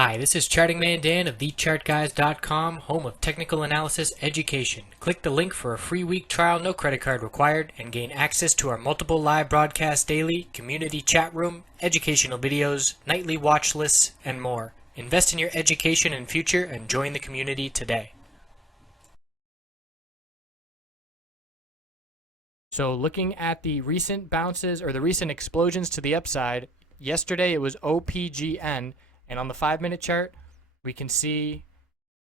Hi, this is Charting Man Dan of TheChartGuys.com, home of technical analysis education. Click the link for a free week trial, no credit card required, and gain access to our multiple live broadcasts daily, community chat room, educational videos, nightly watch lists, and more. Invest in your education and future and join the community today. So looking at the recent bounces or the recent explosions to the upside, yesterday it was OPGN. And on the 5-minute chart, we can see,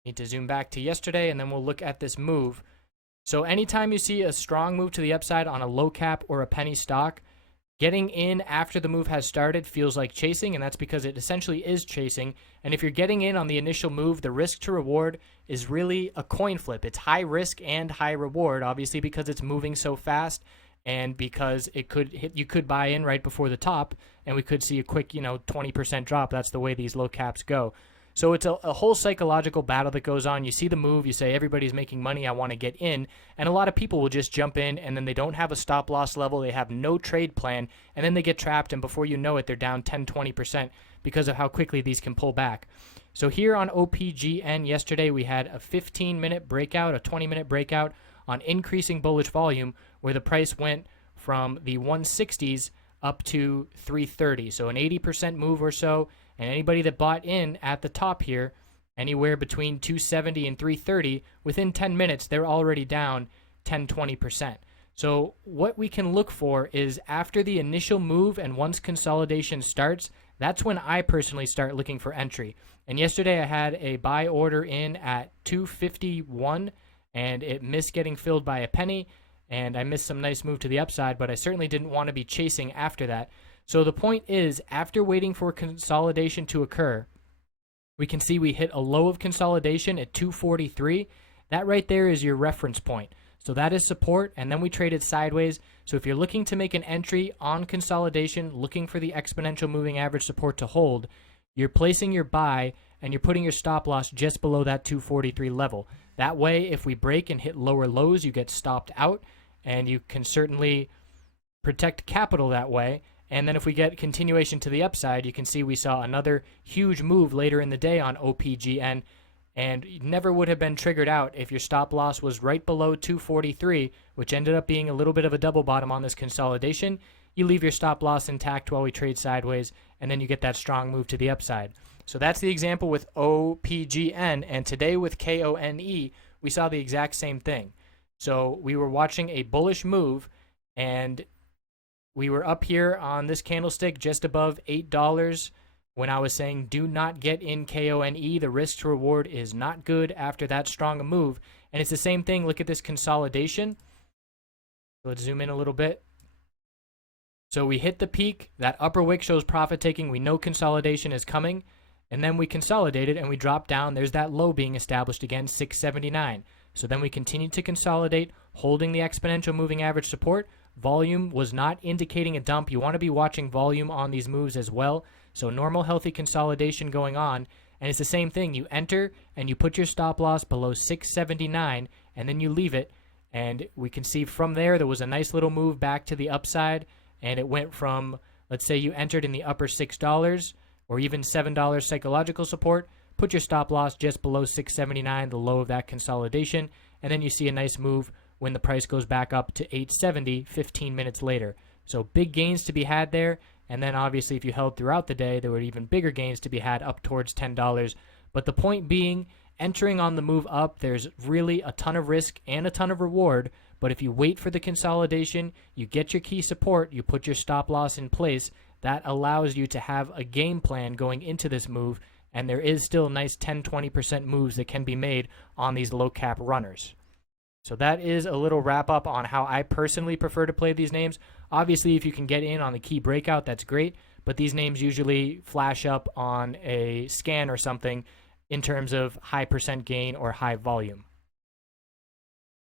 need to zoom back to yesterday, and then we'll look at this move. So anytime you see a strong move to the upside on a low cap or a penny stock, getting in after the move has started feels like chasing, and that's because it essentially is chasing. And if you're getting in on the initial move, the risk to reward is really a coin flip. It's high risk and high reward, obviously, because it's moving so fast. And because it could hit, you could buy in right before the top, and we could see a quick, 20% drop. That's the way these low caps go. So it's a whole psychological battle that goes on. You see the move, you say, everybody's making money, I want to get in. And a lot of people will just jump in, and then they don't have a stop loss level, they have no trade plan, and then they get trapped, and before you know it, they're down 10, 20% because of how quickly these can pull back. So here on OPGN yesterday, we had a 15-minute breakout, a 20-minute breakout on increasing bullish volume, where the price went from the 160s up to 330. So an 80% move or so. And anybody that bought in at the top here, anywhere between 270 and 330, within 10 minutes, they're already down 10, 20%. So what we can look for is after the initial move and once consolidation starts, that's when I personally start looking for entry. And yesterday I had a buy order in at 251, and it missed getting filled by a penny, and I missed some nice move to the upside, but I certainly didn't want to be chasing after that. So the point is, after waiting for consolidation to occur, we can see we hit a low of consolidation at 243. That right there is your reference point. So that is support, and then we traded sideways. So if you're looking to make an entry on consolidation, looking for the exponential moving average support to hold, you're placing your buy and you're putting your stop loss just below that 243 level. That way, if we break and hit lower lows, you get stopped out, and you can certainly protect capital that way. And then if we get continuation to the upside, you can see we saw another huge move later in the day on OPGN, and never would have been triggered out if your stop loss was right below 243, which ended up being a little bit of a double bottom on this consolidation. You leave your stop loss intact while we trade sideways, and then you get that strong move to the upside. So that's the example with OPGN, and today with KONE, we saw the exact same thing. So we were watching a bullish move, and we were up here on this candlestick just above $8 when I was saying do not get in KONE. The risk to reward is not good after that strong a move. And it's the same thing. Look at this consolidation. Let's zoom in a little bit. So we hit the peak. That upper wick shows profit taking. We know consolidation is coming. And then we consolidated and we dropped down. There's that low being established again, 679. So then we continued to consolidate, holding the exponential moving average support. Volume was not indicating a dump. You want to be watching volume on these moves as well. So normal, healthy consolidation going on. And it's the same thing. You enter and you put your stop loss below 679, and then you leave it. And we can see from there was a nice little move back to the upside. And it went from, let's say you entered in the upper $6 or even $7 psychological support. Put your stop loss just below 679, the low of that consolidation. And then you see a nice move when the price goes back up to 870 15 minutes later. So big gains to be had there. And then obviously if you held throughout the day, there were even bigger gains to be had up towards $10. But the point being, entering on the move up, there's really a ton of risk and a ton of reward. But if you wait for the consolidation, you get your key support, you put your stop loss in place, that allows you to have a game plan going into this move. And there is still nice 10, 20% moves that can be made on these low cap runners. So that is a little wrap up on how I personally prefer to play these names. Obviously, if you can get in on the key breakout, that's great. But these names usually flash up on a scan or something in terms of high percent gain or high volume.